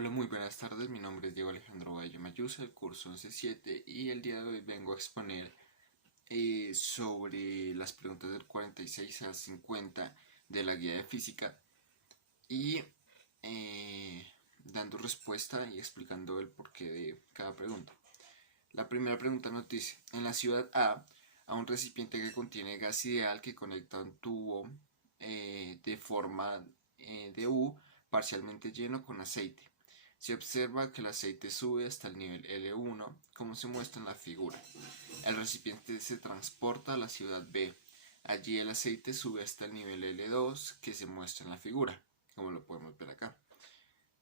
Hola, muy buenas tardes. Mi nombre es Diego Alejandro Valle Mayusa, el curso 11.7, y el día de hoy vengo a exponer sobre las preguntas del 46 al 50 de la guía de física y dando respuesta y explicando el porqué de cada pregunta. La primera pregunta nos dice: en la ciudad a un recipiente que contiene gas ideal que conecta a un tubo de forma de U parcialmente lleno con aceite. Se observa que el aceite sube hasta el nivel L1, como se muestra en la figura. El recipiente se transporta a la ciudad B. Allí el aceite sube hasta el nivel L2, que se muestra en la figura, como lo podemos ver acá.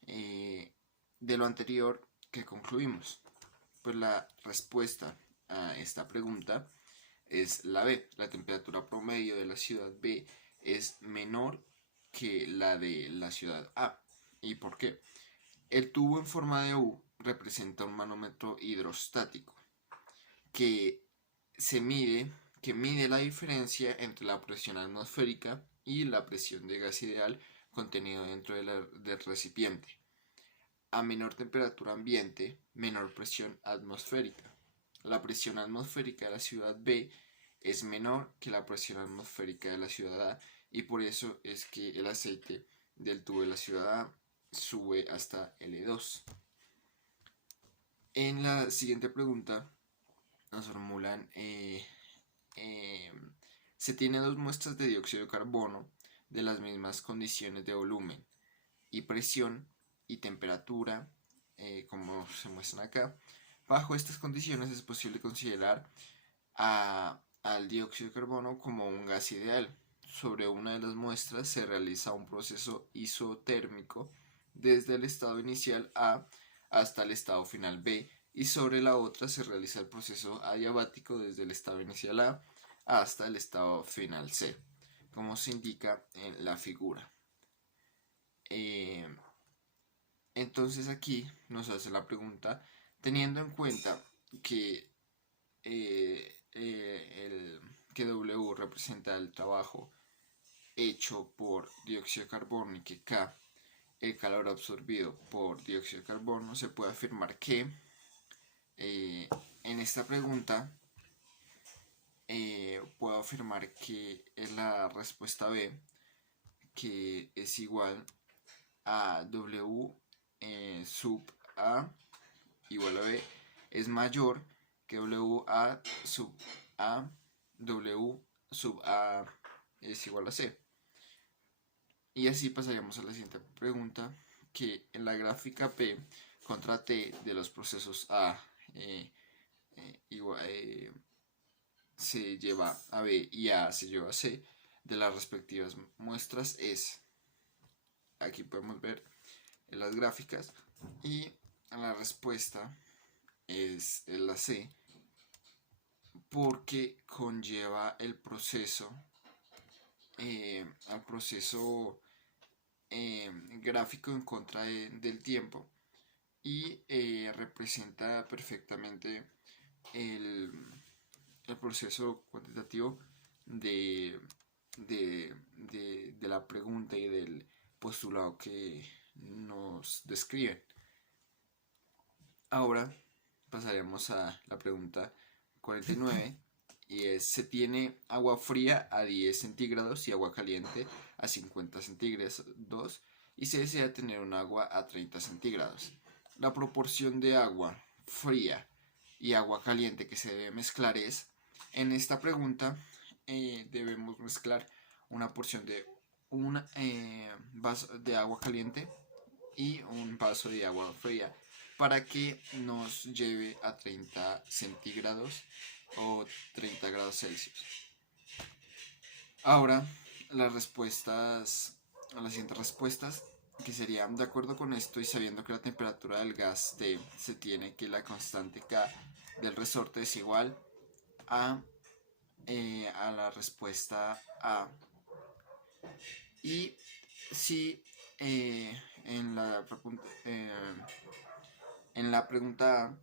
De lo anterior, ¿qué concluimos? Pues la respuesta a esta pregunta es la B. La temperatura promedio de la ciudad B es menor que la de la ciudad A. ¿Y por qué? El tubo en forma de U representa un manómetro hidrostático que se mide, que mide la diferencia entre la presión atmosférica y la presión de gas ideal contenido dentro del recipiente. A menor temperatura ambiente, menor presión atmosférica. La presión atmosférica de la ciudad B es menor que la presión atmosférica de la ciudad A, y por eso es que el aceite del tubo de la ciudad A sube hasta L2. En la siguiente pregunta nos formulan, eh, se tienen dos muestras de dióxido de carbono de las mismas condiciones de volumen y presión y temperatura, como se muestran acá. Bajo estas condiciones es posible considerar al dióxido de carbono como un gas ideal. Sobre una de las muestras se realiza un proceso isotérmico desde el estado inicial A hasta el estado final B, y sobre la otra se realiza el proceso adiabático desde el estado inicial A hasta el estado final C, como se indica en la figura. Entonces aquí nos hace la pregunta, teniendo en cuenta que que W representa el trabajo hecho por dióxido de carbono y que K el calor absorbido por dióxido de carbono, se puede afirmar que en esta pregunta puedo afirmar que la respuesta B, que es igual a W sub A igual a B, es mayor que W A sub A. W sub A es igual a C. Y así pasaríamos a la siguiente pregunta, que en la gráfica P contra T de los procesos A igual, se lleva a B y A se lleva a C de las respectivas muestras es, aquí podemos ver en las gráficas, y la respuesta es la C, porque conlleva el proceso al proceso gráfico en contra del tiempo, y representa perfectamente el, el proceso cuantitativo de la pregunta y del postulado que nos describen. Ahora pasaremos a la pregunta 49, y es: se tiene agua fría a 10 centígrados y agua caliente a 50 centígrados, y se desea tener un agua a 30 centígrados. La proporción de agua fría y agua caliente que se debe mezclar es, en esta pregunta debemos mezclar una porción de un vaso de agua caliente y un vaso de agua fría para que nos lleve a 30 centígrados o 30 grados Celsius. Ahora, las respuestas, las siguientes respuestas, que serían: de acuerdo con esto y sabiendo que la temperatura del gas T se tiene que la constante K del resorte es igual a la respuesta A. Y si en la pregunta A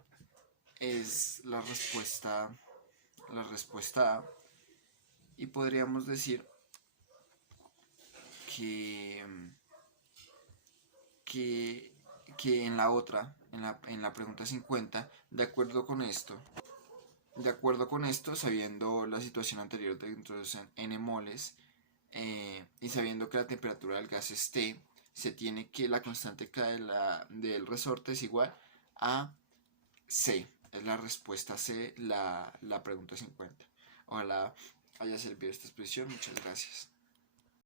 es la respuesta A, y podríamos decir que, que, que en la otra, en la pregunta 50, de acuerdo con esto, sabiendo la situación anterior de entonces en n moles, y sabiendo que la temperatura del gas es T, se tiene que la constante K del resorte es igual a C. Es la respuesta C, la pregunta 50. Ojalá haya servido esta exposición. Muchas gracias.